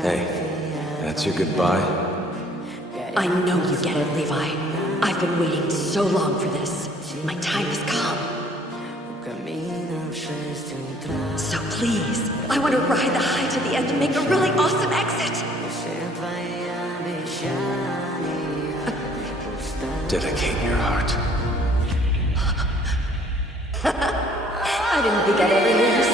Hey, that's your goodbye? I know you get it, Levi. I've been waiting so long for this. My time has come. So please, I want to ride the high to the end and make a really awesome exit. Dedicate your heart. I didn't think I'd ever hear you